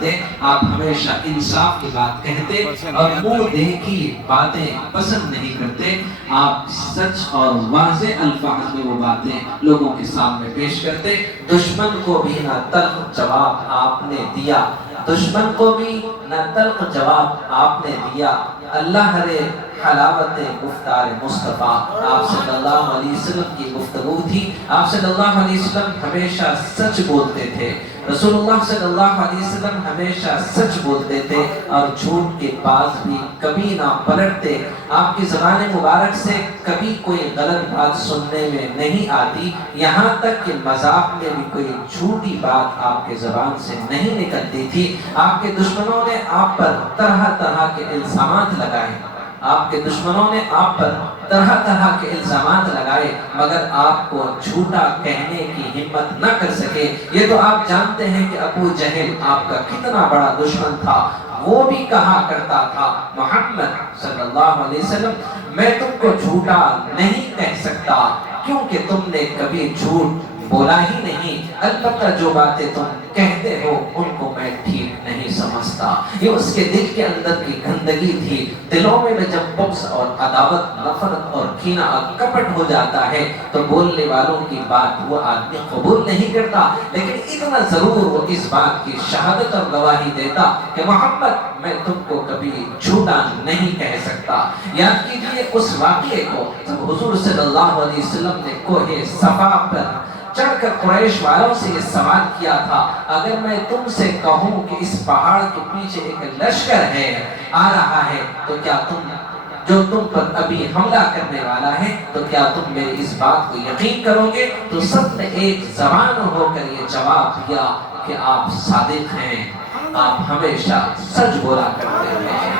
آپ ہمیشہ انصاف کی بات کہتے اور منہ دیکھی باتیں پسند نہیں کرتے. آپ سچ اور واضح الفاظ میں وہ باتیں لوگوں کے سامنے پیش کرتے. دشمن کو بھی نہ تلخ جواب آپ نے دیا، دشمن کو بھی نہ تلخ جواب آپ نے دیا. اللہ رے حلاوت گفتار مصطفیٰ. آپ صلی اللہ علیہ وسلم کی گفتگو تھی. آپ صلی اللہ علیہ وسلم ہمیشہ سچ بولتے تھے. رسول اللہ صلی اللہ علیہ وسلم ہمیشہ سچ بولتے تھے اور جھوٹ کے پاس بھی کبھی نہ پلٹتے. آپ کی زبان مبارک سے کبھی کوئی غلط بات سننے میں نہیں آتی، یہاں تک کہ مذاق میں بھی کوئی جھوٹی بات آپ کے زبان سے نہیں نکلتی تھی. آپ کے دشمنوں نے آپ پر طرح طرح کے الزامات لگائے، آپ کے دشمنوں نے آپ پر طرح طرح کے الزامات لگائے، مگر آپ کو جھوٹا کہنے کی ہمت نہ کر سکے. یہ تو آپ جانتے ہیں کہ ابو جہل آپ کا کتنا بڑا دشمن تھا. وہ بھی کہا کرتا تھا محمد صلی اللہ علیہ وسلم میں تم کو جھوٹا نہیں کہہ سکتا کیونکہ تم نے کبھی جھوٹ بولا ہی نہیں. البتہ جو باتیں تم کہتے ہو ان کو میں ٹھیک نہیں سمجھتا. یہ اس کے دل کے اندر کی گندگی تھی. دلوں میں جب بغض اور عداوت، نفرت اور کینہ اور کپٹ ہو جاتا ہے تو بولنے والوں کی بات وہ آدمی قبول نہیں کرتا. لیکن اتنا ضرور وہ اس بات کی شہادت اور گواہی دیتا کہ محمد میں تم کو کبھی جھوٹا نہیں کہہ سکتا. یاد کیجئے اس واقعے کو جب حضور صلی اللہ علیہ وسلم نے کوہ صفا پر چڑھ کر قریش والوں سے یہ سوال کیا تھا، اگر میں تم سے کہوں کہ اس پہاڑ کے پیچھے ایک لشکر ہے آ رہا ہے تو کیا تم پر ابھی حملہ کرنے والا ہے تو کیا تم میری اس بات کو یقین کرو گے؟ تو سب نے ایک زبان ہو کر یہ جواب دیا کہ آپ صادق ہیں، آپ ہمیشہ سچ بولا کرتے ہیں.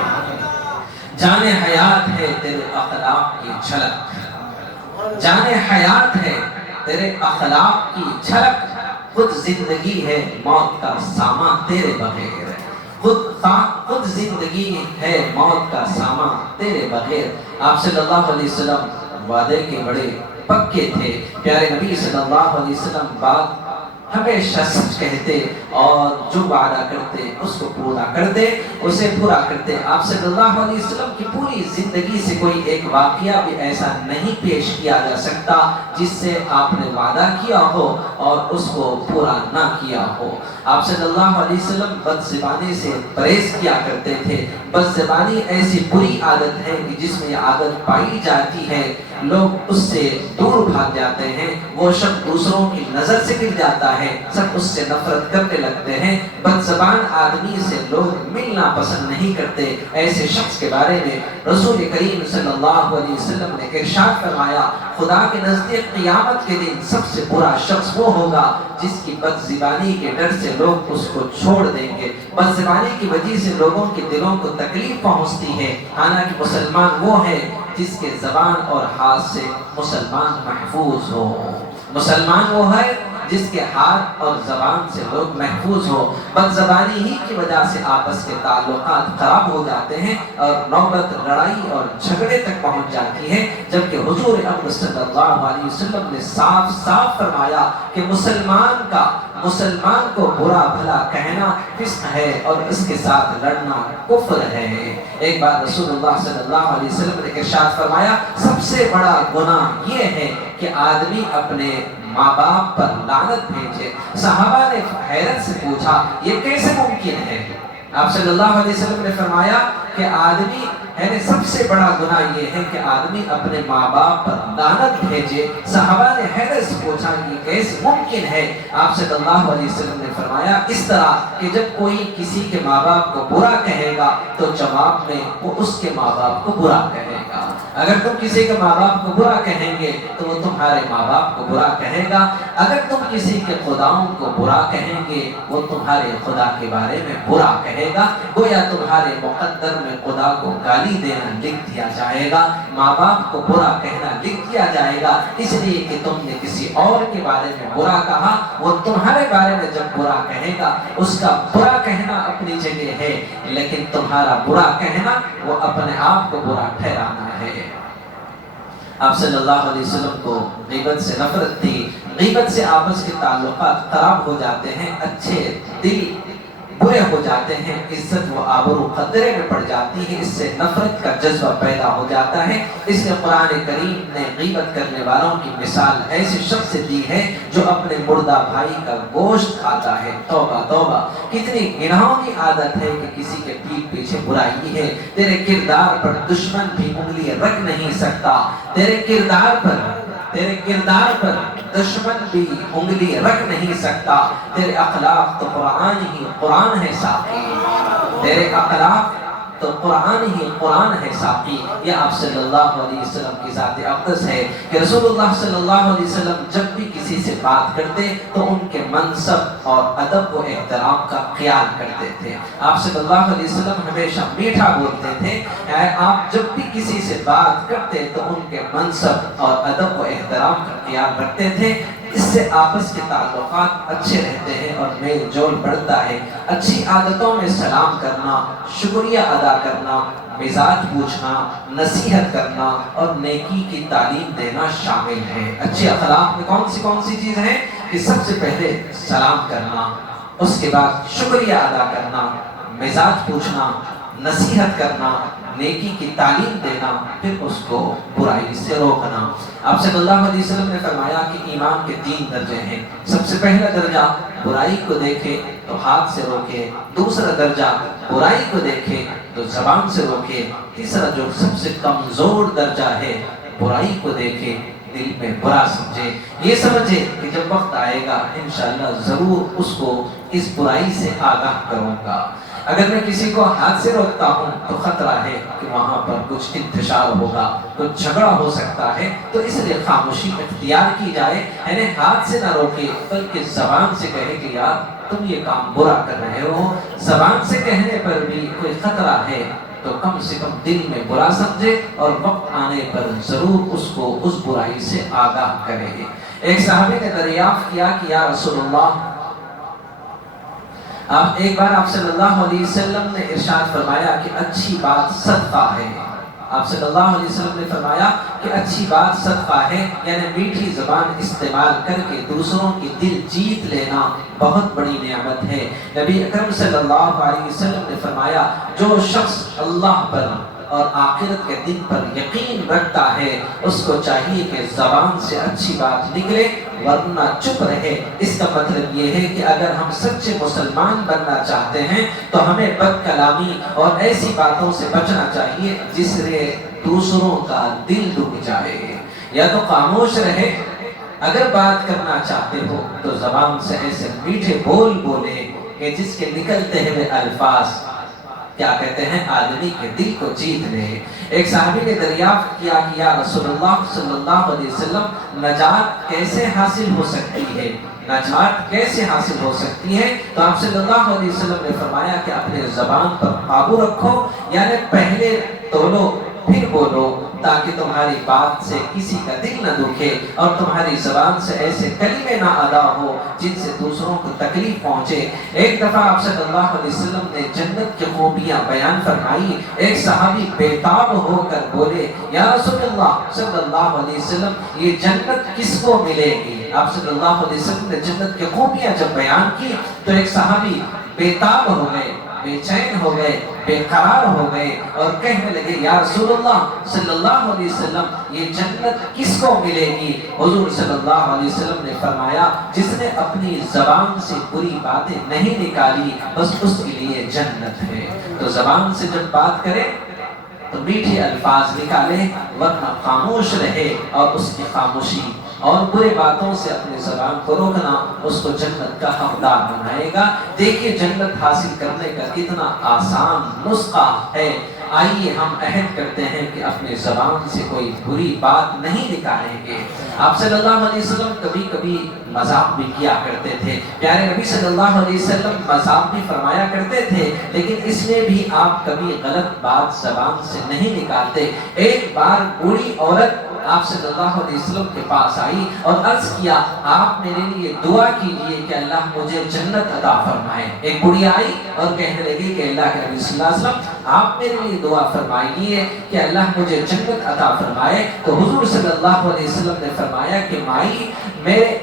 جان حیات ہے تیرے اخلاق کی جھلک، جان حیات ہے تیرے اخلاق کی جھلک. خود زندگی ہے موت کا سامان تیرے بغیر، خود زندگی ہے موت کا سامان تیرے بغیر. آپ صلی اللہ علیہ وسلم وعدے کے بڑے پکے تھے. پیارے نبی صلی اللہ علیہ وسلم بات ہمیشہ سچ کہتے اور جو وعدہ کرتے اس کو پورا کرتے، اسے پورا کرتے. آپ صلی اللہ علیہ وسلم کی پوری زندگی سے کوئی ایک واقعہ بھی ایسا نہیں پیش کیا جا سکتا جس سے آپ نے وعدہ کیا ہو اور اس کو پورا نہ کیا ہو. آپ صلی اللہ علیہ وسلم بد زبانی سے پرہیز کیا کرتے تھے. بد زبانی ایسی بری عادت ہے کہ جس میں یہ عادت پائی جاتی ہے لوگ اس سے دور بھاگ جاتے ہیں. وہ شخص دوسروں کی نظر سے گر جاتا ہے، سب اس سے نفرت کرنے لگتے ہیں. بد زبان آدمی سے لوگ ملنا پسند نہیں کرتے. ایسے شخص کے بارے میں رسول کریم صلی اللہ علیہ وسلم نے ارشاد فرمایا خدا کے نزدیک قیامت کے دن سب سے برا شخص وہ ہوگا جس کی بد زبانی کے ڈر سے لوگ اس کو چھوڑ دیں گے. بد زبانی کی وجہ سے لوگوں کے دلوں کو تکلیف پہنچتی ہے. حالانکہ مسلمان وہ ہے جس کے زبان اور ہاتھ سے مسلمان محفوظ ہو. مسلمان وہ ہے جس کے ہاتھ اور زبان سے لوگ محفوظ ہو. بد زبانی ہی کی وجہ سے آپس کے تعلقات خراب ہو جاتے ہیں اور نوبت لڑائی اور جھگڑے تک پہنچ جاتی ہے. جبکہ حضور اکرم صلی اللہ علیہ وسلم نے صاف صاف فرمایا کہ مسلمان کو برا بھلا کہنا فسق ہے اور اس کے ساتھ لڑنا کفر ہے. ایک بار رسول اللہ صلی اللہ علیہ وسلم نے ارشاد فرمایا سب سے بڑا گناہ یہ ہے کہ آدمی اپنے ماں باپ پر لعنت بھیجے. صحابہ نے حیرت سے پوچھا یہ کیسے ممکن ہے؟ آپ صلی اللہ علیہ وسلم نے فرمایا کہ آدمی سب سے بڑا گناہ یہ ہے کہ آدمی اپنے ماں باپ پر لعنت بھیجے. صحابہ نے حیرت سے پوچھا کہ کیسے ممکن ہے؟ آپ صلی اللہ علیہ وسلم نے فرمایا اس طرح کہ جب کوئی کسی کے ماں باپ کو برا کہے گا تو جواب میں وہ اس کے ماں باپ کو برا کہے گا. اگر تم کسی کے ماں باپ کو برا کہیں گے تو وہ تمہارے ماں باپ کو برا کہے گا. اگر تم کسی کے خداؤں کو برا کہیں گے وہ تمہارے خدا کے بارے میں برا کہے گا. گویا تمہارے مقدر میں خدا کو گالی دینا لکھ دیا جائے گا، ماں باپ کو برا کہنا لکھ دیا جائے گا، اس لیے کہ تم نے کسی اور کے بارے میں برا کہا. وہ تمہارے بارے میں جب برا کہے گا اس کا برا کہنا اپنی جگہ ہے، لیکن تمہارا برا کہنا وہ اپنے آپ کو برا ٹھہرانا ہے. آپ صلی اللہ علیہ وسلم کو غیبت سے نفرت تھی. غیبت سے آپس کے تعلقات خراب ہو جاتے ہیں. اچھے دل برے ہو جاتے ہیں، عزت و آبرو خطرے میں پڑ جاتی ہے، اس سے نفرت کا جذبہ پیدا ہو جاتا ہے۔ اس لیے قرآن کریم نے غیبت کرنے والوں کی مثال ایسے شخص سے دی ہے جو اپنے مردہ بھائی کا گوشت کھاتا ہے۔ توبہ توبہ، کتنی گناہوں کی عادت ہے کہ کسی کے پیٹھ پیچھے برائی ہے۔ تیرے کردار پر دشمن بھی انگلی رکھ نہیں سکتا، تیرے کردار پر دشمن بھی انگلی رکھ نہیں سکتا۔ تیرے اخلاق تو قرآن ہے ساقی، تیرے اخلاق تو قرآن ہے ساقی۔ یہ آپ صلی اللہ علیہ وسلم کی ذات اقدس ہے کہ رسول اللہ صلی اللہ علیہ وسلم جب بھی کسی سے بات کرتے تو ان کے منصب اور ادب و احترام کا خیال کرتے تھے۔ آپ صلی اللہ علیہ وسلم ہمیشہ میٹھا بولتے تھے۔ آپ جب بھی کسی سے بات کرتے تو ان کے منصب اور ادب و احترام کا خیال رکھتے تھے۔ اس سے آپس کے تعلقات اچھے رہتے ہیں اور میل جول بڑھتا ہے۔ اچھی عادتوں میں سلام کرنا، شکریہ ادا کرنا، مزاج پوچھنا، نصیحت کرنا اور نیکی کی تعلیم دینا شامل ہے۔ اچھے اخلاق میں کون سی چیز ہے کہ سب سے پہلے سلام کرنا، اس کے بعد شکریہ ادا کرنا، مزاج پوچھنا، نصیحت کرنا، نیکی کی تعلیم دینا، پھر اس کو برائی سے روکنا۔ آپ صلی اللہ علیہ وسلم نے فرمایا کہ ایمان کے 3 درجے ہیں۔ سب سے پہلا درجہ برائی کو دیکھے تو ہاتھ سے روکے، دوسرا درجہ برائی کو دیکھے تو زبان سے روکے، تیسرا جو سب سے کمزور درجہ ہے برائی کو دیکھے دل میں برا سمجھے، یہ سمجھے کہ جب وقت آئے گا انشاءاللہ ضرور اس کو اس برائی سے آگاہ کروں گا۔ اگر میں کسی کو ہاتھ سے روکتا ہوں تو خطرہ ہے کہ وہاں پر کچھ انتشار ہوگا، کچھ جھگڑا ہو سکتا ہے، تو اس لیے خاموشی اختیار کی جائے، یعنی ہاتھ سے نہ روکے بلکہ زبان سے کہے کہ یار تم یہ کام برا کر رہے ہو۔ زبان سے کہنے پر بھی کوئی خطرہ ہے تو کم سے کم دل میں برا سمجھے اور وقت آنے پر ضرور اس کو اس برائی سے آگاہ کرے۔ ایک صحابی نے دریافت کیا کہ یا رسول اللہ، ایک بار آپ صلی اللہ علیہ وسلم نے ارشاد فرمایا کہ اچھی بات صدقہ ہے۔ آپ صلی اللہ علیہ وسلم نے فرمایا کہ اچھی بات صدقہ ہے، یعنی میٹھی زبان استعمال کر کے دوسروں کی دل جیت لینا بہت بڑی نعمت ہے۔ نبی اکرم صلی اللہ علیہ وسلم نے فرمایا جو شخص اللہ پر اور آخرت کے دن پر یقین رکھتا ہے اس کو چاہیے کہ زبان سے اچھی بات نکلے ورنہ چپ رہے۔ اس کا مطلب یہ ہے کہ اگر ہم سچے مسلمان بننا چاہتے ہیں تو ہمیں بد کلامی اور ایسی باتوں سے بچنا چاہیے جس سے دوسروں کا دل دکھ جائے۔ یا تو خاموش رہے، اگر بات کرنا چاہتے ہو تو زبان سے ایسے میٹھے بول بولے کہ جس کے نکلتے ہوئے الفاظ کیا کہتے ہیں آدمی کے دل کو جیت لے۔ ایک صحابی نے دریافت کیا کہ یا رسول اللہ صلی اللہ علیہ وسلم نجات کیسے حاصل ہو سکتی ہے، نجات کیسے حاصل ہو سکتی ہے؟ تو آپ صلی اللہ علیہ وسلم نے فرمایا کہ اپنے زبان پر قابو رکھو، یعنی پہلے تولو پھر بولو تاکہ تمہاری بات سے کسی کا دل نہ دکھے اور تمہاری زبان سے ایسے کلمے نہ ادا ہو جن سے دوسروں کو تکلیف پہنچے۔ ایک دفعہ آپ صلی اللہ علیہ وسلم نے جنت کی خوبیاں بیان فرمائی۔ ایک صحابی بےتاب ہو کر بولے یا رسول اللہ صلی اللہ علیہ وسلم یہ جنت کس کو ملے گی؟ آپ صلی اللہ علیہ وسلم نے جنت کی خوبیاں جب بیان کی تو ایک صحابی بےتاب ہو گئے، بے چین ہو گئے، بے قرار ہو گئے اور کہنے لگے یا رسول اللہ صلی اللہ علیہ وسلم یہ جنت کس کو ملے گی؟ حضور صلی اللہ علیہ وسلم نے فرمایا جس نے اپنی زبان سے بری باتیں نہیں نکالی بس اس کے لیے جنت ہے۔ تو زبان سے جب بات کرے تو میٹھے الفاظ نکالے ورنہ خاموش رہے اور اس کی خاموشی اور برے باتوں سے اپنی زبان کو روکنا اس کو جنت کا حقدار بنائے گا۔ دیکھیے جنت حاصل کرنے کا کتنا آسان نسخہ ہے۔ آئیے ہم عہد کرتے ہیں کہ اپنے زبان سے کوئی بری بات نہیں نکالیں گے۔ آپ صلی اللہ علیہ وسلم کبھی کبھی مذاق بھی کیا کرتے تھے، پیارے نبی صلی اللہ علیہ وسلم مذاق بھی فرمایا کرتے تھے، لیکن اس میں بھی آپ کبھی غلط بات زبان سے نہیں نکالتے۔ ایک بار بوڑھی عورت آپ صلی اللہ علیہ وسلم کے پاس آئی اور عرض کیا آپ میرے لیے دعا کیجئے کہ اللہ مجھے جنت عطا فرمائے۔ ایک بڑی آئی اور کہنے لگی کہ اللہ کے نبی صلی اللہ علیہ وسلم آپ میرے لیے دعا فرمائیے کہ اللہ مجھے جنت عطا فرمائے۔ تو حضور صلی اللہ علیہ وسلم نے فرمایا کہ مائی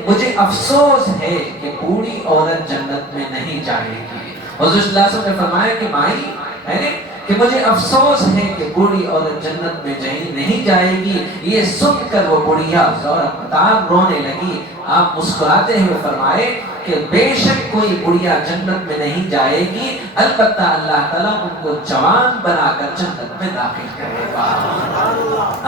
مجھے افسوس ہے کہ بوڑھی عورت جنت میں نہیں جائے گی۔ حضور صلی اللہ علیہ وسلم نے فرمایا کہ مائی ہے نا کہ مجھے افسوس ہے کہ بوڑھی عورت جنت میں نہیں جائے گی۔ یہ سن کر وہ بڑھیا زوردار رونے لگی۔ آپ مسکراتے ہوئے فرمائے کہ بے شک کوئی بڑھیا جنت میں نہیں جائے گی، البتہ اللہ تعالیٰ ان کو جوان بنا کر جنت میں داخل کرے گا۔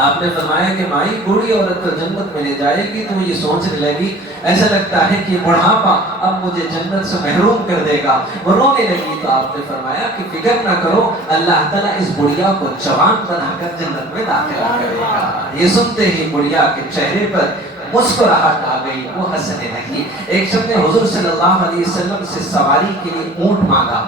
آپ نے فرمایا کہ مائی بوڑھی عورت کو جنت میں لے جائے گی تو یہ سوچنے لگی، ایسا لگتا ہے کہ بڑھاپا اب مجھے جنت سے محروم کر دے گا، وہ رونے لگی۔ تو آپ نے فرمایا کہ فکر نہ کرو، اللہ تعالیٰ اس بڑھیا کو جوان بنا کر جنت میں داخل کرے گا۔ یہ سنتے ہی بڑھیا کے چہرے پر مسکراہٹ آ گئی، وہ ہنسنے لگی۔ ایک شخص نے حضور صلی اللہ علیہ وسلم سے سواری کے لیے اونٹ مانگا۔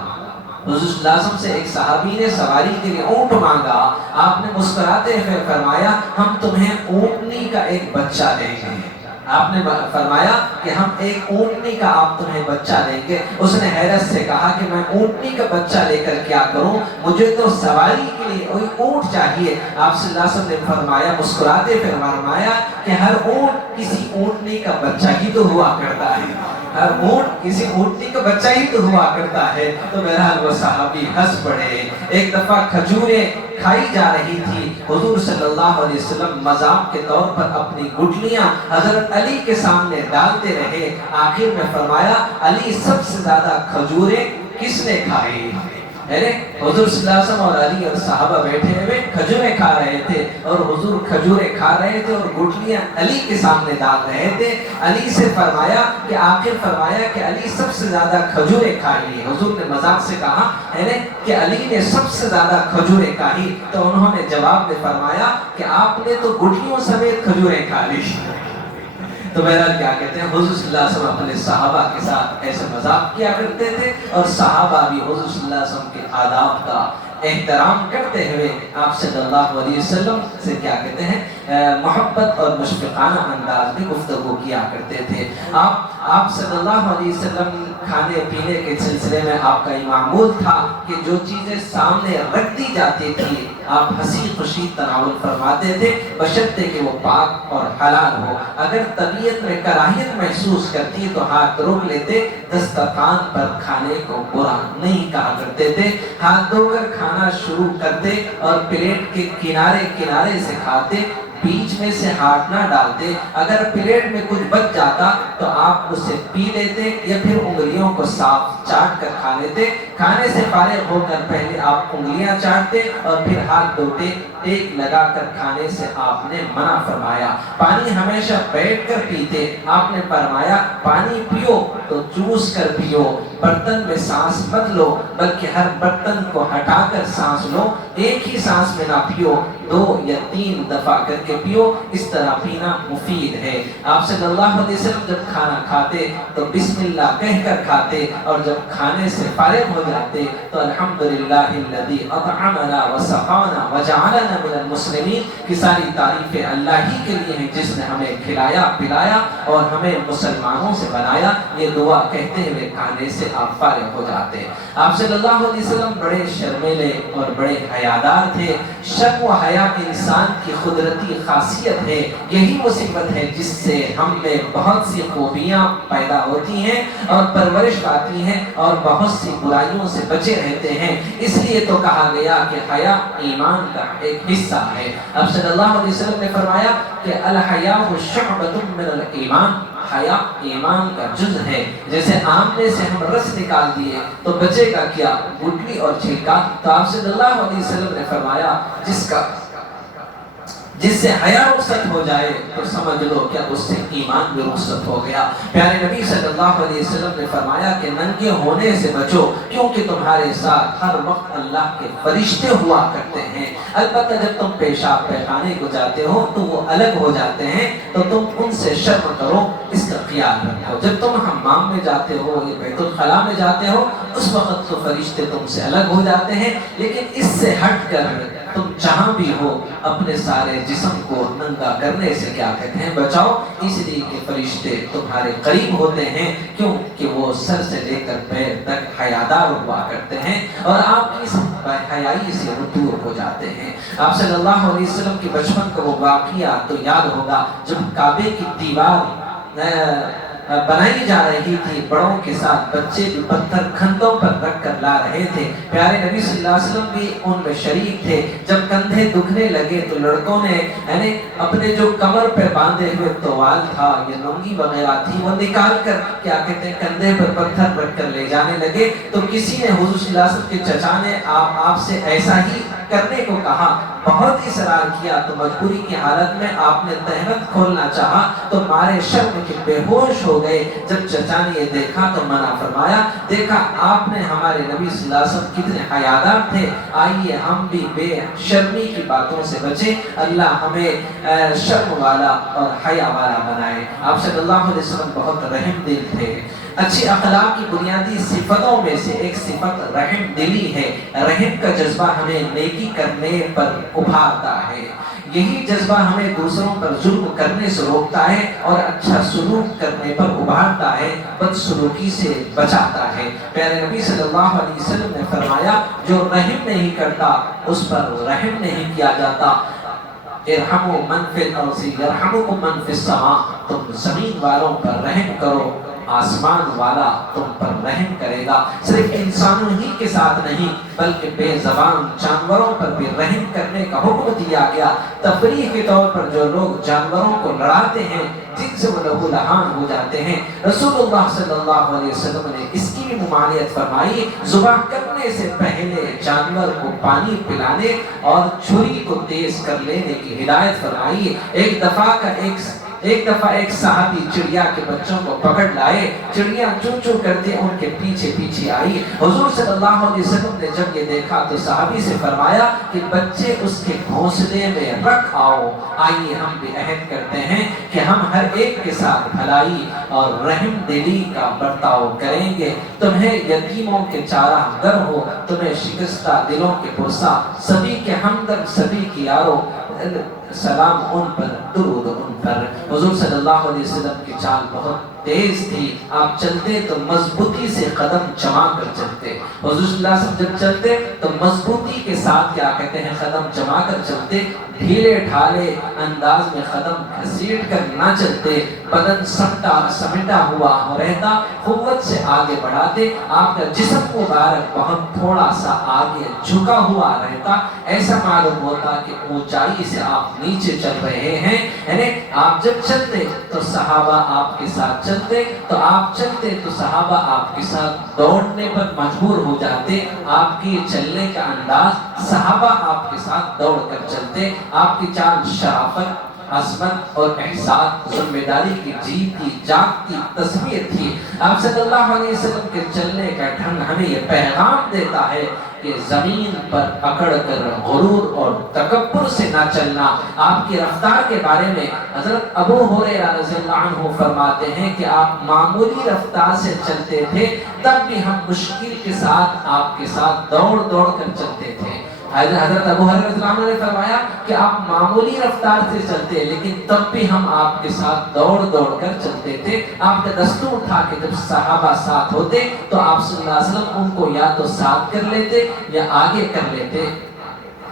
حضور صلی اللہ علیہ وسلم سے ایک صحابی نے سواری کے لیے اونٹ مانگا۔ آپ نے مسکراتے ہوئے فرمایا ہم تمہیں اونٹنی کا ایک بچہ دیں گے۔ آپ نے فرمایا کہ ہم ایک اونٹنی کا آپ تمہیں بچہ دیں گے۔ اس نے حیرت سے کہا کہ میں اونٹنی کا بچہ لے کر کیا کروں، مجھے تو سواری کے لیے کوئی اونٹ چاہیے۔ آپ صلی اللہ علیہ وسلم نے فرمایا مسکراتے پھر فرمایا کہ ہر اونٹ کسی اونٹنی کا بچہ ہی تو ہوا کرتا ہے، ہر اونٹ کسی اونٹنی کا بچہ ہی تو ہوا کرتا ہے۔ تو بہرحال وہ صحابی ہنس پڑے۔ ایک دفعہ کھجوریں کھائی جا رہی تھی، حضور صلی اللہ علیہ وسلم مذاق کے طور پر اپنی گٹلیاں حضرت علی کے سامنے ڈالتے رہے۔ آخر میں فرمایا علی سب سے زیادہ کھجوریں کس نے کھائی؟ حضور صلی اللہ علیہ وسلم اور علی اور صحابہ بیٹھے ہوئے کھجوریں کھا رہے تھے، اور حضور کھجوریں کھا رہے تھے اور گٹلیاں علی کے سامنے ڈال رہے تھے۔ علی سے فرمایا کہ آخر فرمایا کہ علی سب سے زیادہ کھجوریں کھائی۔ حضور نے مذاق سے کہا کہ علی نے سب سے زیادہ کھجوریں کھائی، تو انہوں نے جواب میں فرمایا کہ آپ نے تو گٹلیوں سمیت کھجوریں کھا لی۔ تو بہرحال کیا کہتے ہیں، حضور صلی اللہ علیہ وسلم اپنے صحابہ کے ساتھ ایسے مذاق کیا کرتے تھے، اور صحابہ بھی حضور صلی اللہ علیہ وسلم کے آداب کا احترام کرتے ہوئے آپ صلی اللہ علیہ وسلم سے کیا کہتے ہیں محبت اور مشفقانہ انداز میں گفتگو کیا کرتے تھے۔ آپ صلی اللہ علیہ وسلم کھانے پینے کے سلسلے میں آپ کا یہ معمول تھا کہ جو چیزیں سامنے رکھ دی جاتی تھی آپ ہنسی خوشی تناول فرماتے تھے، بشرطے کہ وہ پاک اور حلال ہو۔ اگر طبیعت میں کراہیت محسوس کرتی تو ہاتھ روک لیتے، دسترخوان پر کھانے کو برا نہیں کہا کرتے تھے، ہاتھ دھو کر کھانا شروع کرتے اور پلیٹ کے کنارے کنارے سے کھاتے، بیچ میں سے ہاتھ نہ ڈالتے۔ اگر پلیٹ میں کچھ بچ جاتا تو آپ اسے پی لیتے یا پھر انگلیوں کو صاف چاٹ کر کھا لیتے۔ کھانے سے فارغ ہو کر پہلے آپ انگلیاں چاٹتے اور پھر ہاتھ دھوتے۔ ٹیک لگا کر کھانے سے آپ نے منع فرمایا۔ پانی ہمیشہ بیٹھ کر پیتے، آپ نے فرمایا پانی پیو تو چوس کر پیو، برتن میں سانس مت لو بلکہ ہر برتن کو ہٹا کر سانس لو، ایک ہی سانس میں نہ پیو، 2 یا 3 دفعہ کر کے پیو، اس طرح پینا مفید ہے۔ آپ صلی اللہ علیہ وسلم جب کھانا کھاتے تو بسم اللہ کہہ کر کھاتے، اور جب کھانے سے فارغ ہو جاتے تو الحمدللہ الذی اطعمنا وسقانا وجعلنا من المسلمین کی ساری تعریفیں اللہ ہی کے لیے ہیں جس نے ہمیں کھلایا پلایا اور ہمیں مسلمانوں سے بنایا۔ یہ دعا کہتے ہوئے کھانے سے آپ فارغ ہو جاتے۔ آپ صلی اللہ علیہ وسلم بڑے شرمیلے اور بڑے حیادار تھے۔ شرم و حیا انسان کی قدرتی خاصیت ہے، یہی وہ صفت ہے جس سے ہم میں بہت سی خوبیاں پیدا ہوتی ہیں اور پرورش پاتی ہیں اور بہت سی برائیوں سے بچے رہتے ہیں۔ اس لیے تو کہا گیا کہ حیا ایمان کا ایک حصہ ہے۔ اب صلی اللہ علیہ وسلم نے فرمایا کہ الحیاء شعبۃ من الایمان، حیا ایمان کا جز ہے۔ جیسے آم میں سے ہم رس نکال دیے تو بچے گا کیا؟ گٹلی اور چھلکا۔ تو آپ صلی اللہ علیہ وسلم نے فرمایا جس سے حیا رخصت ہو جائے تو سمجھ لو کیا اس سے ایمان بھی رخصت ہو گیا۔ پیارے نبی صلی اللہ علیہ وسلم نے فرمایا کہ ننگے ہونے سے بچو، کیونکہ تمہارے ساتھ ہر وقت اللہ کے فرشتے ہوا کرتے ہیں۔ البتہ جب تم پیشاب پیخانے کو جاتے ہو تو وہ الگ ہو جاتے ہیں، تو تم ان سے شرم کرو، اس کا خیال رکھو۔ جب تم حمام میں جاتے ہو یا بیت الخلاء میں جاتے ہو اس وقت تو فرشتے تم سے الگ ہو جاتے ہیں، لیکن اس سے ہٹ کر تم جہاں بھی ہو اپنے سارے جسم کو ننگا کرنے سے کیا کہتے ہیں بچاؤ، اس لیے کہ فرشتے تمہارے قریب ہوتے ہیں، کیونکہ وہ سر سے لے کر پیر تک حیادار ہوا کرتے ہیں اور آپ کی اس حیائی سے وہ دور ہو جاتے ہیں۔ آپ صلی اللہ علیہ وسلم کے بچپن کا وہ واقعہ تو یاد ہوگا جب کعبے کی دیوار بنائی جا رہی تھی، بڑوں کے ساتھ بچے بھی پتھر کندھوں پر رکھ کر لا رہے تھے۔ پیارے نبی صلی اللہ علیہ وسلم بھی ان میں شریک تھے۔ جب کندھے دکھنے لگے تو لڑکوں نے یعنی اپنے جو کمر پہ باندھے ہوئے توال تھا یا لنگی وغیرہ تھی وہ نکال کر کیا کہتے ہیں کندھے پر پتھر رکھ کر لے جانے لگے۔ تو کسی نے حضور صلی اللہ علیہ وسلم کے چچا نے آپ سے ایسا ہی کرنے کو کہا، بہت اصرار کیا تو مجبوری کی حالت میں آپ نے تہمت کھولنا چاہا تو مارے شرم کے بے ہوش ہو گئے۔ جب چچا نے یہ دیکھا تو منع فرمایا، دیکھا آپ نے ہمارے نبی صلی اللہ علیہ وسلم کتنے حیادار تھے، آئیے ہم بھی بے شرمی کی باتوں سے بچیں، اللہ ہمیں شرم والا اور حیا والا بنائے۔ آپ صلی اللہ علیہ وسلم بہت رحم دل تھے۔ اچھی اخلاق کی بنیادی صفتوں میں سے ایک صفت رحم دلی ہے۔ رحم کا جذبہ ہمیں نیکی کرنے پر ابھارتا ہے، یہی جذبہ ہمیں دوسروں پر ظلم کرنے سے روکتا ہے اور اچھا سلوک کرنے پر ابھارتا ہے، بد سلوکی سے بچاتا ہے۔ پیارے نبی صلی اللہ علیہ وسلم نے فرمایا، جو رحم نہیں کرتا اس پر رحم نہیں کیا جاتا۔ ارحموا من فی الارض یرحمکم من فی السماء، تم زمین والوں پر رحم کرو، آسمان والا تم پر رحم کرے گا۔ صرف انسانوں ہی کے ساتھ نہیں بلکہ بے زبان جانوروں پر بھی رحم کرنے کا حکم دیا گیا۔ تفریح کے طور پر جو لوگ جانوروں کو لڑاتے ہیں، جن سے وہ لہو لہان ہو جاتے ہیں، رسول اللہ صلی اللہ علیہ وسلم نے اس کی بھی ممانعت فرمائی۔ ذبح کرنے سے پہلے جانور کو پانی پلانے اور چھری کو تیز کر لینے کی ہدایت فرمائی۔ ایک دفعہ ایک صحابی چڑیا کے بچوں کو پکڑ لائے، چڑیا چوں چوں کرتے ان کے پیچھے پیچھے آئی۔ حضور صلی اللہ علیہ وسلم نے جب یہ دیکھا تو صحابی سے فرمایا کہ بچے اس کے گھونسلے میں رکھ آؤ، آئیے ہم بھی عہد کرتے ہیں کہ ہم ہر ایک کے ساتھ بھلائی اور رحم دلی کا برتاؤ کریں گے۔ تمہیں یتیموں کے چارہ گر ہو، تمہیں شکستہ دلوں کے پرسا، سبھی کے ہمدرد سبھی کی یارو، سلام ان پر درود ان پر۔ حضور صلی اللہ علیہ وسلم کی چال بہت تیز تھی، آپ چلتے تو مضبوطی سے قدم جما کر چلتے۔ حضور صلی اللہ علیہ وسلم جب چلتے تو مضبوطی کے ساتھ کیا کہتے ہیں قدم جما کر چلتے، ڈھیلے ڈھالے انداز میں قدم گھسیٹ کر نہ چلتے، بدن سمٹا ہوا رہتا، قوت سے آگے بڑھاتے، آپ کا جسم مبارک بہت تھوڑا سا آگے جھکا ہوا رہتا، ایسا معلوم ہوتا کہ اونچائی سے آپ نیچے چل رہے ہیں۔ یعنی آپ جب چلتے تو صحابہ آپ کے ساتھ چلتے، تو آپ چلتے تو صحابہ آپ کے ساتھ دوڑنے پر مجبور ہو جاتے۔ آپ کی چلنے کا انداز صحابہ آپ کے ساتھ دوڑ کر چلتے۔ آپ کی چال شرافت، عظمت اور احساس، ذمہ داری کی جیتی جاگتی تصویر تھی۔ آپ صلی اللہ علیہ وسلم کے چلنے کا ڈھنگ ہمیں یہ پیغام دیتا ہے کہ زمین پر اکڑ کر غرور اور تکبر سے نہ چلنا۔ آپ کی رفتار کے بارے میں حضرت ابو ہریرہ رضی اللہ عنہ فرماتے ہیں کہ آپ معمولی رفتار سے چلتے تھے، تب بھی ہم مشکل کے ساتھ آپ کے ساتھ دوڑ دوڑ کر چلتے تھے۔ حضرت ابو ہریرہ رضی اللہ عنہ نے فرمایا کہ آپ معمولی رفتار سے چلتے لیکن تب بھی ہم آپ کے ساتھ دوڑ دوڑ کر چلتے تھے۔ آپ کا دستور تھا کہ جب صحابہ ساتھ ہوتے تو آپ صلی اللہ علیہ وسلم ان کو یا تو ساتھ کر لیتے یا آگے کر لیتے۔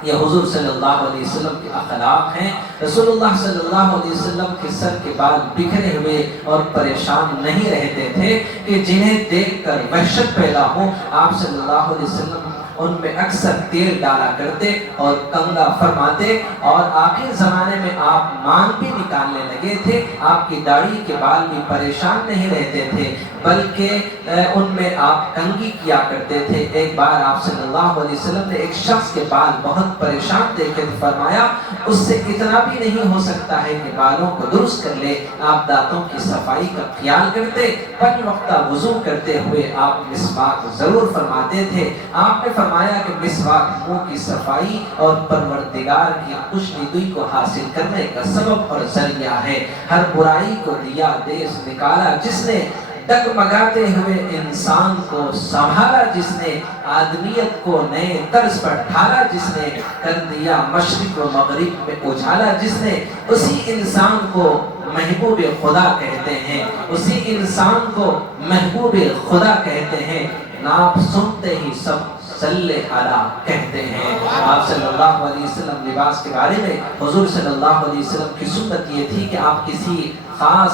یہ حضور صلی اللہ علیہ وسلم کے اخلاق ہیں۔ رسول اللہ صلی اللہ علیہ وسلم کے سر کے بال بکھرے ہوئے اور پریشان نہیں رہتے تھے کہ جنہیں دیکھ کر وحشت پیدا ہو۔ آپ صلی اللہ علیہ وسلم ان میں اکثر تیل ڈالا کرتے اور کنگا فرماتے، اور آخر زمانے میں آپ مانگ بھی نکالنے لگے تھے۔ آپ کی داڑھی کے بال بھی پریشان نہیں رہتے تھے بلکہ ان میں آپ کنگھی کیا کرتے تھے۔ ایک بار آپ صلی اللہ علیہ وسلم نے ایک شخص کے بال بہت پریشان دیکھے تو فرمایا اس سے اتنا بھی نہیں ہو سکتا ہے کہ بالوں کو درست کر لے۔ آپ دانتوں کی صفائی کا خیال کرتے، پنج وقتہ وضو کرتے ہوئے آپ مسواک ضرور فرماتے تھے۔ آپ نے فرمایا کہ مسواک منہ کی صفائی اور پروردگار کی خوشنودی کو حاصل کرنے کا سبب اور ذریعہ ہے۔ ہر برائی کو دیا دیس نکالا جس نے، ڈگمگاتے ہوئے انسان کو سنبھالا جس نے، آدمیت کو نئے طرز پر ڈھالا جس نے، کر دیا مشرق و مغرب میں اجالا جس نے، اسی انسان کو محبوب خدا کہتے ہیں، اسی انسان کو محبوب خدا کہتے ہیں۔ ناپ سنتے ہی سب صلی علیہ کہتے ہیں۔ آپ صلی اللہ علیہ وسلم لباس کے بارے میں حضور صلی اللہ علیہ وسلم کی سنت یہ تھی کہ آپ کسی خاص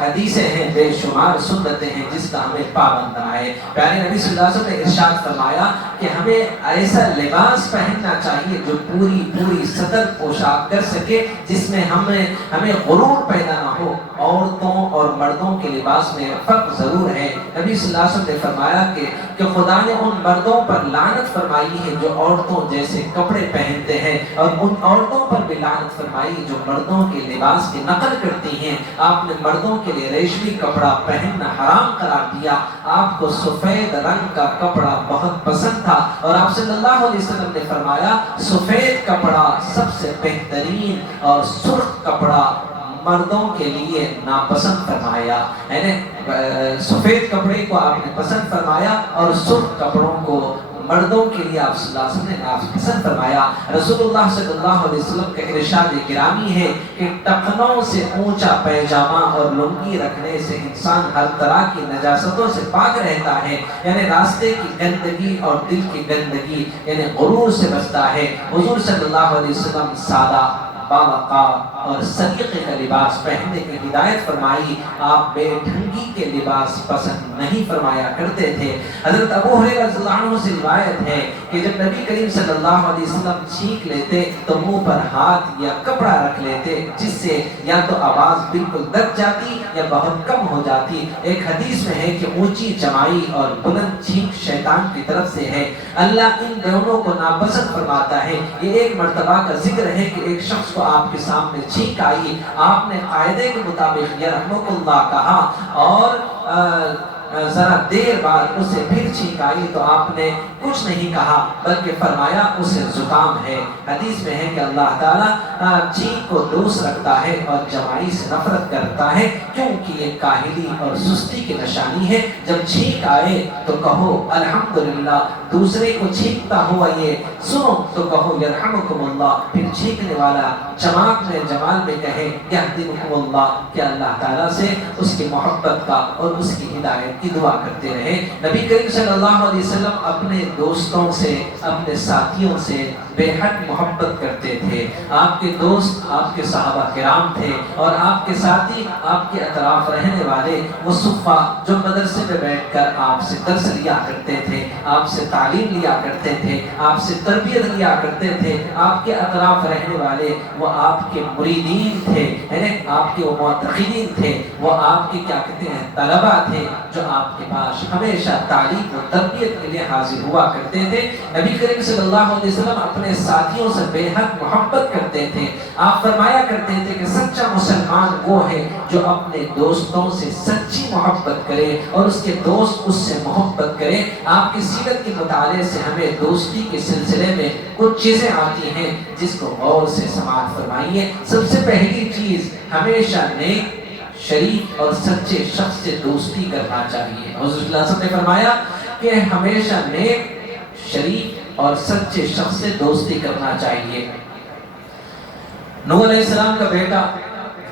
حدیثیں ہیں، بے شمار سنتیں ہیں جس کا ہمیں پابند بنائے۔ پیارے نبی صلی اللہ علیہ وسلم نے ارشاد فرمایا کہ ہمیں ایسا لباس پہننا چاہیے جو پوری سطر پوشاک کر سکے، جس میں ہمیں غرور پیدا نہ ہو۔ عورتوں اور مردوں کے لباس میں فرق ضرور ہے۔ نبی صلی اللہ علیہ وسلم نے فرمایا کہ خدا نے ان مردوں پر لعنت فرمائی ہے جو عورتوں جیسے کپڑے پہنتے ہیں، اور ان عورتوں پر بھی لعنت فرمائی جو مردوں کے لباس کی نقل کرتی ہیں۔ آپ نے مردوں کے لیے ریشمی کپڑا پہننا حرام قرار دیا۔ آپ کو سفید رنگ کا کپڑا بہت پسند تھا، اور آپ صلی اللہ علیہ وسلم نے فرمایا سفید کپڑا سب سے بہترین اور سرخ کپڑا مردوں کے لیے ناپسند فرمایا، یعنی سفید کپڑے کو آپ نے پسند فرمایا اور سرخ کپڑوں کو مردوں کے لیے آپ صلی اللہ علیہ وسلم نے ناپسند فرمایا۔ رسول اللہ صلی اللہ علیہ وسلم کا ارشاد گرامی ہے کہ ٹخنوں سے اونچا پیجامہ اور لنگی رکھنے سے انسان ہر طرح کی نجاستوں سے پاک رہتا ہے، یعنی راستے کی گندگی اور دل کی گندگی یعنی غرور سے بچتا ہے۔ حضور صلی اللہ علیہ وسلم سادہ، باوقار اور سلیقے کا لباس پہننے کی ہدایت فرمائی۔ آپ بے ڈھنگی کے لباس پسند نہیں فرمایا کرتے تھے۔ حضرت ابو ہریرہ رضی اللہ عنہ سے روایت ہے کہ جب نبی کریم صلی اللہ علیہ وسلم چھینک لیتے تو منہ پر ہاتھ یا کپڑا رکھ لیتے، جس سے یا تو آواز بالکل دب جاتی یا بہت کم ہو جاتی۔ ایک حدیث میں ہے کہ اونچی چمائی اور بلند چھینک شیطان کی طرف سے ہے، اللہ ان دونوں کو ناپسند فرماتا ہے۔ یہ ایک مرتبہ کا ذکر ہے کہ ایک شخص کو آپ کے سامنے چھینک آئی، آپ نے قاعدے کے مطابق یرحمک اللہ کہا، اور ذرا دیر بعد اسے پھر چھینک آئی تو آپ نے کچھ نہیں کہا بلکہ فرمایا اسے زکام ہے۔ حدیث میں ہے کہ اللہ تعالیٰ چھینک کو دوست رکھتا ہے اور جمائی سے نفرت کرتا ہے، کیونکہ یہ کاہلی اور سستی کی نشانی ہے۔ جب چھینک آئے تو کہو الحمدللہ، دوسرے کو چھینکتا ہوا یہ سنو تو کہو یرحمکم اللہ، پھر چھینکنے والا چماک میں جمال میں کہے یہدیکم اللہ، کہ اللہ تعالیٰ سے اس کی محبت کا اور اس کی ہدایت کی دعا کرتے رہے۔ نبی کریم صلی اللہ علیہ وسلم اپنے دوستوں سے، اپنے ساتھیوں سے بے حد محبت کرتے تھے۔ آپ کے دوست آپ کے صحابہ کرام تھے، اور آپ کے ساتھی آپ کے اطراف رہنے والے وہ صفہ جو مدرسے میں بیٹھ کر آپ سے درس لیا کرتے تھے، آپ سے تعلیم لیا کرتے تھے، آپ سے تربیت لیا کرتے تھے، آپ کے اطراف رہنے والے وہ آپ کے مریدین تھے، یعنی آپ کے وہ معتقدین تھے، وہ آپ کے کیا کہتے ہیں طلبہ تھے، جو آپ کے پاس ہمیشہ تعلیم و تربیت کے لیے حاضر ہوا کرتے تھے۔ نبی کریم صلی اللہ علیہ وسلم اپنے ساتھیوں سے بے حد محبت کرتے تھے۔ آپ فرمایا کرتے تھے کہ سچا مسلمان وہ ہے جو اپنے دوستوں سے سچی محبت کرے اور اس کے دوست اس سے محبت کرے۔ آپ کی سیرت کے مطالعے سے ہمیں دوستی کے سلسلے میں کچھ چیزیں آتی ہیں جس کو غور سے سماعت فرمائیے۔ سب سے پہلی چیز، ہمیشہ نیک، شریف اور سچے شخص سے دوستی کرنا چاہیے۔ حضور صلی اللہ علیہ وسلم نے فرمایا کہ ہمیشہ نیک، شریف اور سچے شخص سے دوستی کرنا چاہیے۔ نوح علیہ السلام کا بیٹا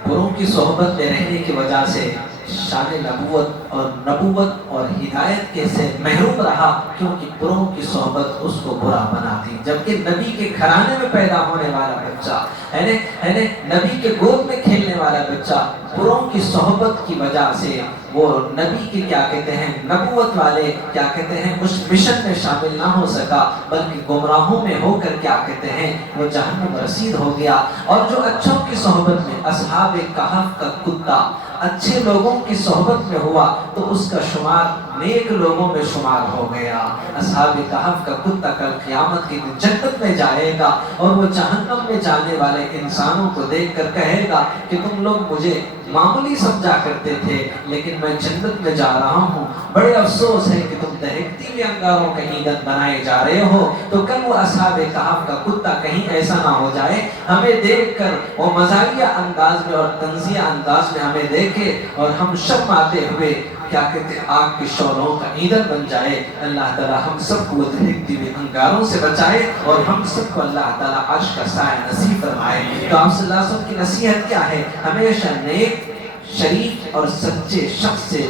بروں کی صحبت میں رہنے کی وجہ سے شان نبوت اور ہدایت کے سے محروم رہا، کیونکہ بروں کی صحبت اس کو برا بناتی، جبکہ نبی کے گھرانے میں پیدا ہونے والا بچہ، یعنی نبی کے گود میں کھیلنے والا بچہ بروں کی صحبت کی وجہ سے وہ نبی کے کیا کہتے ہیں نبوت والے کیا کہتے ہیں اس مشن میں شامل نہ ہو سکا، بلکہ گمراہوں میں ہو کر کیا کہتے ہیں وہ جہنم رسید ہو گیا۔ اور جو اچھوں کی صحبت میں، اصحاب کہف کا کتا اچھے لوگوں کی صحبت میں ہوا تو اس کا شمار نیک لوگوں میں شمار ہو گیا۔ اصحاب کہف کا کتا کل قیامت کے دن جنت میں جائے گا، اور وہ جہنم میں جانے والے انسانوں کو دیکھ کر کہے گا کہ تم لوگ مجھے معمولی سمجھا کرتے تھے، لیکن میں جنت میں جا رہا ہوں، بڑے افسوس ہے کہ تم دہکتی ہوئی انگاروں کا ایندھن بنائے جا رہے ہو۔ تو کل وہ اصحاب کہف کا کتا کہیں ایسا نہ ہو جائے ہمیں دیکھ کر وہ مزاحیہ انداز میں اور طنزیہ انداز میں ہمیں دیکھے اور ہم شرماتے ہوئے کیا کہتے ہیں آگ کے شعلوں کا ایندھن بن جائے۔ اللہ تعالی ہم سب کو دہکتی ہوئی انگاروں سے بچائے، اور ہم سب کو اللہ تعالی عرش کا سایہ نصیب فرمائے۔ تو آپ صلی اللہ علیہ وسلم کی نصیحت کیا ہے؟ ہمیشہ نیک، شریف اور سچے شخص سے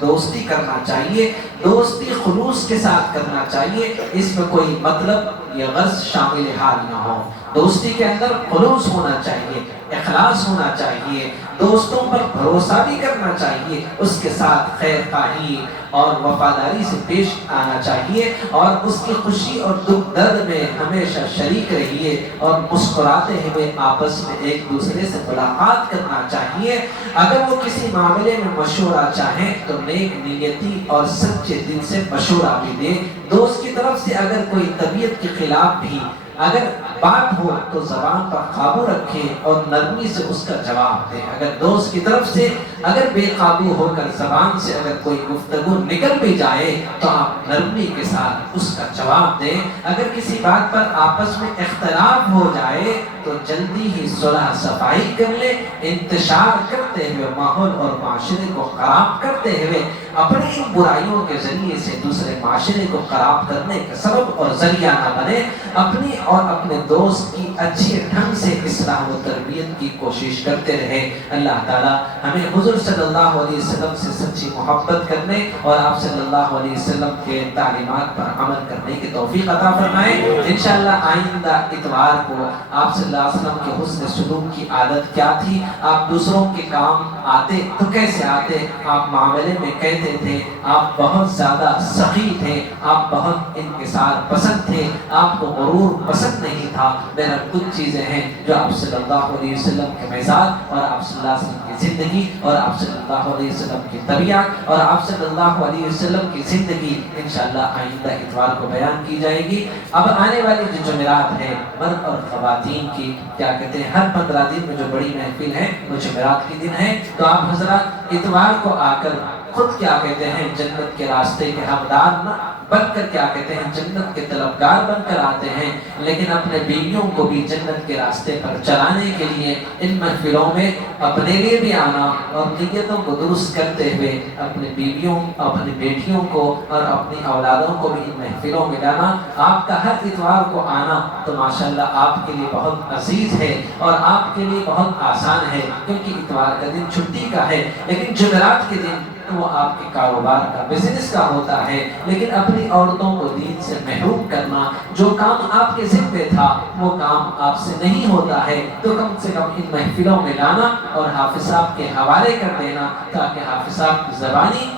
دوستی کرنا چاہیے۔ دوستی خلوص کے ساتھ کرنا چاہیے، اس میں کوئی مطلب یا غرض شامل حال نہ ہو۔ دوستی کے اندر خلوص ہونا چاہیے، اخلاص ہونا چاہیے، دوستوں پر بھروسہ بھی کرنا چاہیے، اس کے ساتھ خیر خواہی اور وفاداری سے پیش آنا چاہیے، اور اس کی خوشی اور دکھ درد میں ہمیشہ شریک رہیے، اور مسکراتے ہوئے آپس میں ایک دوسرے سے ملاقات کرنا چاہیے۔ اگر وہ کسی معاملے میں مشورہ چاہیں تو نیک نیتی اور سچے دل سے مشورہ بھی دے۔ دوست کی طرف سے اگر کوئی طبیعت کے خلاف بھی اگر بات ہو تو زبان پر قابو رکھیں اور نرمی سے اس کا جواب دیں۔ اگر دوست کی طرف سے اگر بے قابو ہو کر زبان سے اگر کوئی گفتگو نکل بھی جائے تو آپ نرمی کے ساتھ اس کا جواب دیں۔ اگر کسی بات پر آپس میں اختلاف ہو جائے تو جلدی ہی صلح صفائی کر لیں۔ انتشار کرتے ہوئے ماحول اور معاشرے کو خراب کرتے ہوئے اپنی ان برائیوں کے ذریعے سے دوسرے معاشرے کو خراب کرنے کا سبب اور ذریعہ نہ بنے۔ اپنی اور اپنے دوست کی اچھی ڈھنگ سے اصلاح و تربیت کی کوشش کرتے رہے۔ اللہ تعالی ہمیں حضور صلی اللہ علیہ وسلم سے سچی محبت کرنے اور آپ صلی اللہ علیہ وسلم کے تعلیمات پر عمل کرنے کی توفیق عطا فرمائے۔ انشاءاللہ آئندہ اتوار کو آپ صلی اللہ علیہ وسلم کے حسن سلوک کی عادت کیا تھی، آپ دوسروں کے کام آتے تو کیسے آتے، آپ معاملے میں کہتے تھے، آپ بہت زیادہ سخی تھے، آپ بہت انکسار پسند تھے، آپ کو غرور پسند نہیں تھا۔ میرا کچھ چیزیں ہیں جو آپ صلی اللہ علیہ وسلم کے مزاج اور آپ صلی اللہ علیہ وسلم کی زندگی اور آپ صلی اللہ علیہ وسلم کی طبیعت اور آپ صلی اللہ علیہ وسلم کی زندگی انشاءاللہ آئندہ اتوار کو بیان کی جائے گی۔ اب آنے والی جو جمعرات ہے مرد اور خواتین کی کیا کہتے ہیں ہر 15 دن میں جو بڑی محفل ہے وہ جمعرات کی دن ہے، تو آپ حضرات اتوار کو آ کر خود کیا کہتے ہیں جنت کے راستے کے حقدار نہ بن کر کیا کہتے ہیں جنت کے طلبگار بن کر آتے ہیں، لیکن اپنے بیویوں کو بھی جنت کے راستے پر چلانے کے لیے ان محفلوں میں اپنے لیے بھی آنا اور نیتوں کو درست کرتے ہوئے اپنے بیویوں اپنی بیٹیوں کو اور اپنی اولادوں کو بھی ان محفلوں میں لانا۔ آپ کا ہر اتوار کو آنا تو ماشاءاللہ آپ کے لیے بہت عزیز ہے اور آپ کے لیے بہت آسان ہے، کیونکہ اتوار کا دن چھٹی کا ہے، لیکن جمعرات کے دن وہ آپ کے کاروبار کا بزنس کا ہوتا ہے، لیکن اپنی عورتوں کو دین سے محروم کرنا، جو کام آپ کے ذمہ پہ تھا وہ کام آپ سے نہیں ہوتا ہے، تو کم سے کم ان محفلوں میں لانا اور حافظ صاحب کے حوالے کر دینا، تاکہ حافظ صاحب کی زبانی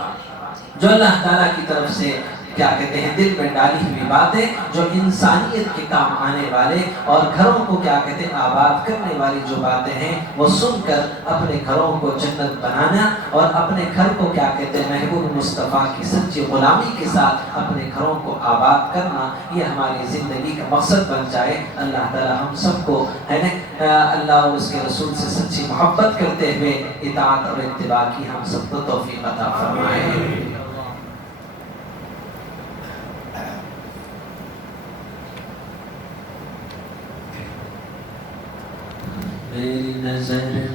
جو اللہ تعالیٰ کی طرف سے کیا کہتے ہیں دل میں ڈالی ہوئی باتیں جو انسانیت کے کام آنے والے اور گھروں کو کیا کہتے ہیں آباد کرنے والی جو باتیں ہیں وہ سن کر اپنے گھروں کو جنت بنانا اور اپنے گھر کو کیا کہتے ہیں محبوب مصطفیٰ کی سچی غلامی کے ساتھ اپنے گھروں کو آباد کرنا، یہ ہماری زندگی کا مقصد بن جائے۔ اللہ تعالی ہم سب کو ہے نا اللہ اور اس کے رسول سے سچی محبت کرتے ہوئے اطاعت اور اتباع کی ہم سب کو توفیق عطا فرمائے۔ میری نظر